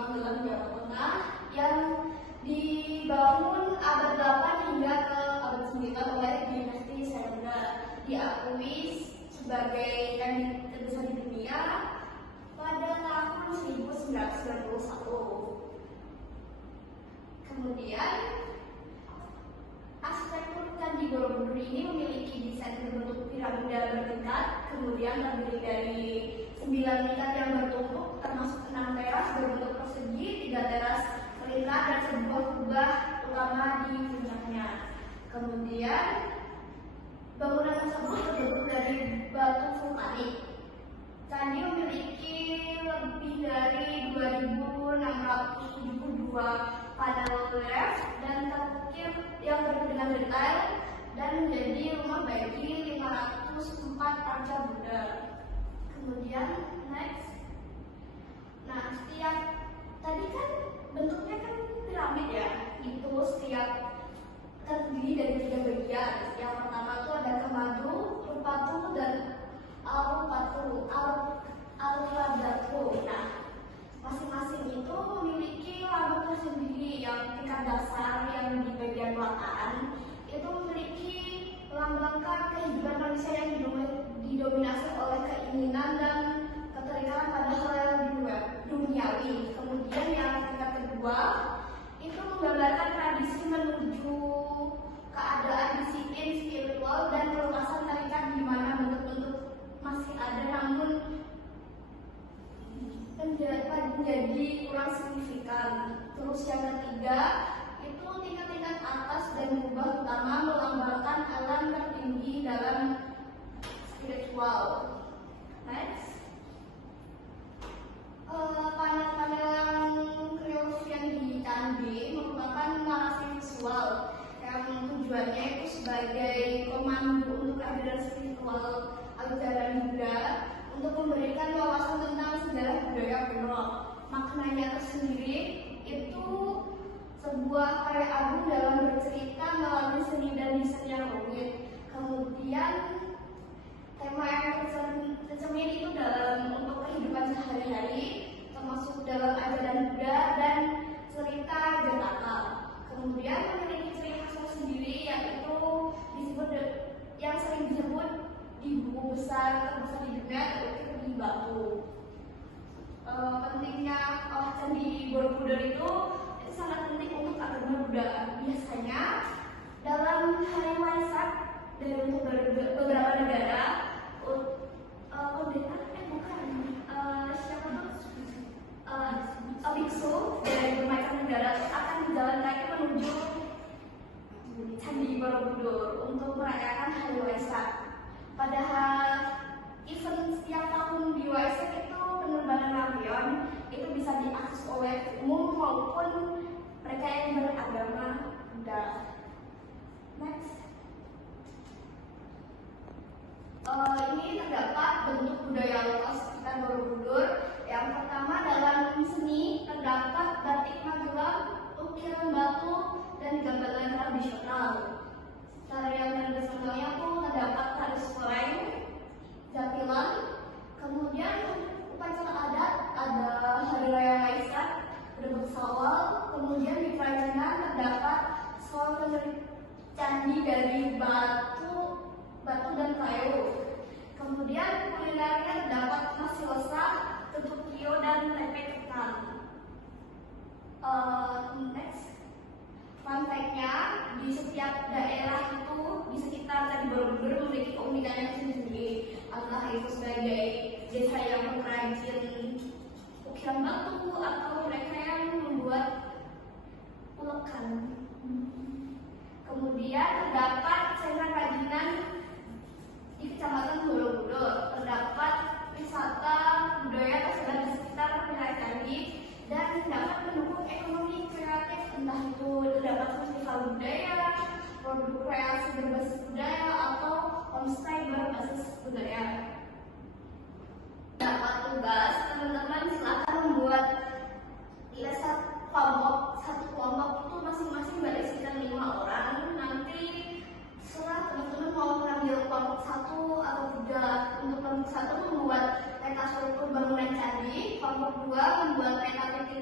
Magelang, Jawa Tengah yang dibangun abad 8 hingga ke abad 9 oleh dinasti Sailendra, diakui sebagai candi terbesar di dunia pada tahun 1991. Kemudian arsitektur Candi Borobudur ini memiliki desain berbentuk piramida bertingkat, kemudian terdiri dari 9 tingkat yang bertumpuk, termasuk 6 teras berbentuk persegi, 3 teras melingkar, dan sebuah kubah utama di puncaknya. Kemudian bangunan tersebut terbentuk dari batu vulkanik. Candi memiliki lebih dari 2.672 panel relief dan terukir yang dengan detail dan menjadi rumah bagi 504 arca Buddha. Kemudian next. Nah, setiap tadi kan bentuknya kan piramid ya. Itu setiap terdiri dari 3 bagian. Yang pertama itu ada Kemadu, Rupatu, dan Alradatu. Nah, masing-masing itu memiliki lambang tersendiri. Yang tingkat dasar yang di bagian belakang itu memiliki melambangkan kehidupan manusia yang didominasi oleh keinginan dan keterikatan pada hal yang duniawi. Kemudian yang tingkat kedua itu menggambarkan tradisi menuju keadaan disiplin spiritual dan keluasan terikat di mana bentuk-bentuk masih ada namun menjadi kurang signifikan. Terus yang ketiga itu tingkat-tingkat atas dan kubah utama melambangkan alam tertinggi dalam spiritual. Next. Panel-panel relief yang di candi merupakan narasi visual yang tujuannya itu sebagai komando untuk aliran spiritual ajaran Buddha untuk memberikan wawasan tentang sejarah budaya kuno. Maknanya tersendiri itu sebuah karya agung dalam bercerita melalui seni dan desain yang rumit. Kemudian tema yang tercermin itu dalam untuk kehidupan sehari-hari, termasuk dalam ajaran Buddha dan cerita Jataka. Kemudian memiliki ciri khas tersendiri yaitu yang sering disebut di buku besar terbesar di dunia yaitu di batu. Pentingnya Candi Borobudur itu sangat penting untuk agama Buddha. Biasanya dalam hari Waisak dari untuk beberapa negara, biksu dari bermacam negara akan berjalan kaki menuju Candi Borobudur untuk merayakan hari Waisak. Padahal event setiap tahun di Waisak itu penerbangan lampion itu bisa diakses oleh umum maupun mereka yang beragama Buddha. Next. Ini terdapat bentuk budaya lokal sekitar Borobudur. Yang pertama dalam seni terdapat batik Magelang, ukiran batu, dan gambaran tradisional. Tarian tradisionalnya tuh terdapat tari Sleng, Jatilan. Kemudian upacara adat ada Hari Raya Waisak, Grebek Sawal. Kemudian di kerajinan terdapat soal candi dari batu dan kayu. Kemudian kulinernya terdapat nasi lesak, tutuk kio, dan tempe ketan. Next. Fun fact-nya, di setiap daerah itu di sekitar Candi Borobudur memiliki keunikannya sendiri. Entah itu sebagai desa yang pengrajin ukiran batu atau mereka yang membuat ulekan. Kemudian terdapat sentra kerajinan di Kecamatan Borobudur. Terdapat wisata budaya tersebar di sekitar wilayah candi dan dapat mendukung ekonomi kreatif, entah itu terdapat festival budaya, produk kreasi berbasis budaya, atau homestay berbasis budaya. Dapat tugas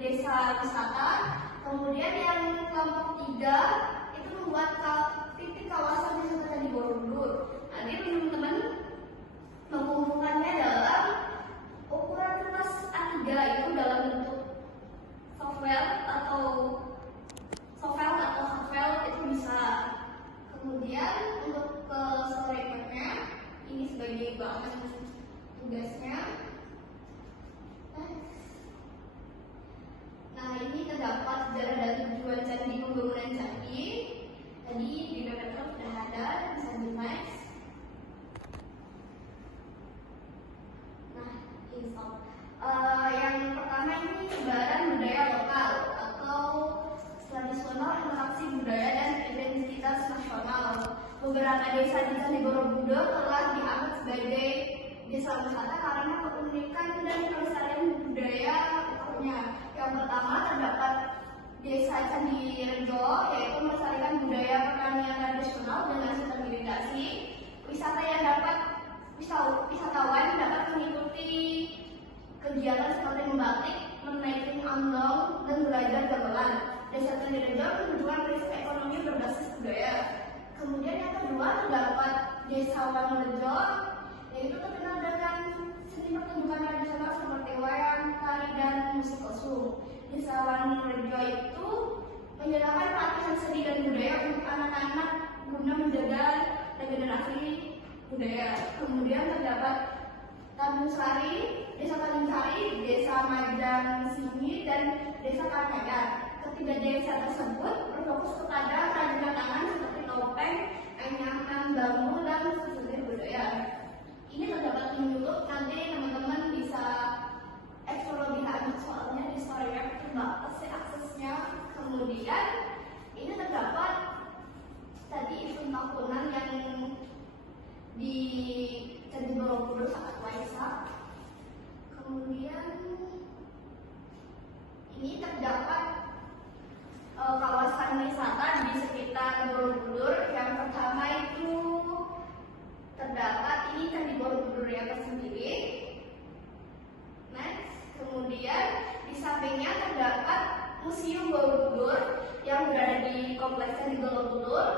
desa wisata. Kemudian yang kelompok 3 itu membuat titik kawasan wisata Candi Borobudur. Nanti teman-teman mengumpulkannya dalam ukuran kertas A3 itu dalam bentuk sovel atau hafel itu bisa. Kemudian untuk ke storyboardnya ini sebagai bahan tugasnya. Nah, ini terdapat sejarah dan tujuan candi, pembangunan candi. Tadi di paper sudah ada, bisa di next. Nah, insert. Yang pertama ini sebaran budaya lokal atau tradisional, interaksi budaya dan identitas nasional. Beberapa desa di Candi Borobudur telah dianggap sebagai desa wisata karena keunikan dan kelestarian budaya lokalnya. Yang pertama terdapat Desa Candi Rejo, yaitu melestarikan budaya pertanian tradisional dengan sistem irigasi. Wisatawan dapat mengikuti kegiatan seperti membatik, menaiki andong, dan belajar gamelan. Desa Candi Rejo menunjukkan prinsip ekonomi berbasis budaya. Kemudian yang kedua terdapat Desa Wanurejo, yaitu terkenal dengan seni pertunjukan tradisional seperti wayang, tari, dan musik osum. Desa Wanurejo itu menyediakan pelatihan seni dan budaya untuk anak-anak guna menjaga regenerasi budaya. Kemudian terdapat Tanjung Sari, Desa Tanjung Sari, Desa Majang Sini, dan Desa Karanganyar. Ketiga desa tersebut berfokus kepada kerajinan tangan seperti topeng, anyaman bambu, dan souvenir budaya. Ini terdapat di YouTube, nanti teman-teman bisa eksplor lebih lanjut soalnya di story-web terbatas aksesnya. Kemudian ini terdapat tadi event tahunan yang di Candi Borobudur saat Waisak. Kemudian ini terdapat kawasan wisata di sekitar Borobudur. Yang pertama itu terdapat ini Candi Borobudur yang tersendiri. Next, kemudian di sampingnya terdapat Museum Borobudur yang berada di Kompleks Candi Borobudur.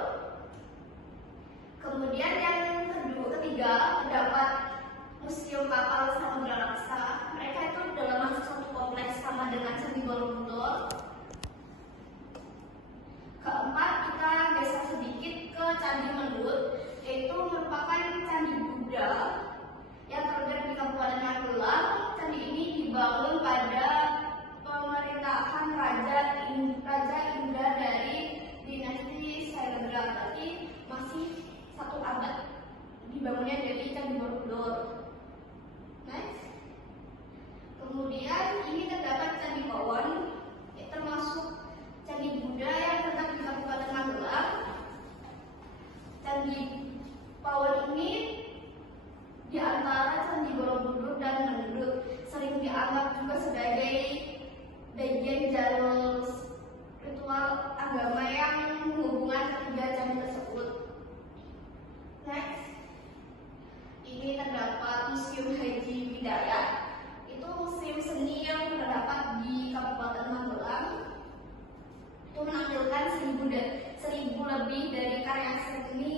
Kemudian yang ketiga terdapat Museum Kapal Samudra Raksa. Mereka itu dalam satu kompleks sama dengan Candi Borobudur. Keempat, kita geser sedikit ke Candi Mendut, yaitu merupakan candi Buddha yang terletak di Kabupaten Magelang. Candi ini dibangun pada pemerintahan Raja Indra dari dinasti Sailendra. Berarti masih 1 abad dibangunnya dari Candi Borobudur. Next. Kemudian ini terdapat Candi Pawon, termasuk Candi Buddha yang terletak di Kabupaten Magelang. Candi Pawon ini di antara Candi Borobudur dan Mendut sering dianggap juga sebagai bagian jalur ritual agama yang menghubungkan ketiga candi tersebut. Next, ini terdapat Museum Haji Widayat. Itu museum seni yang terdapat di Kabupaten Magelang. Itu menampilkan 1000 lebih dari karya seni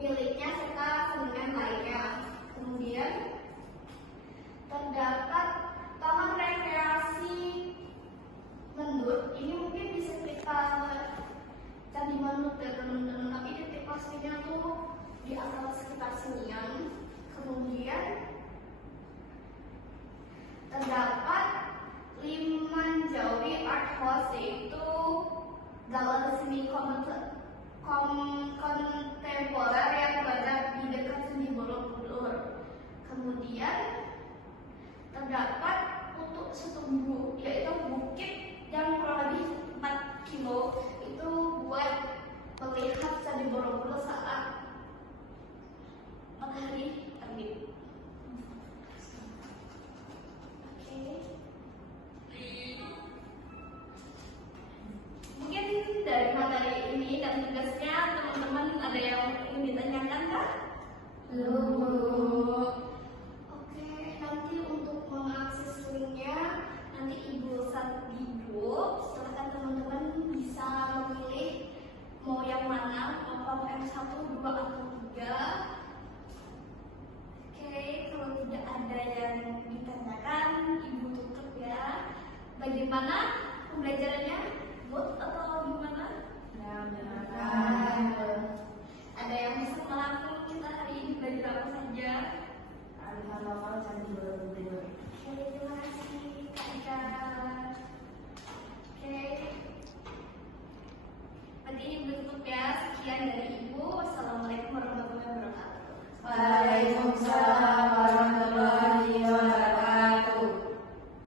miliknya serta seniman lainnya. Kemudian terdapat Taman Rekreasi Mendut. Ini mungkin di sekitar Candi Mendut ya teman-teman, tapi titik pastinya tuh di antara sekitar Senian. Kemudian terdapat Limanjawi Art House, yaitu galeri seni kontemporer yang berada di dekat Candi Borobudur. Kemudian terdapat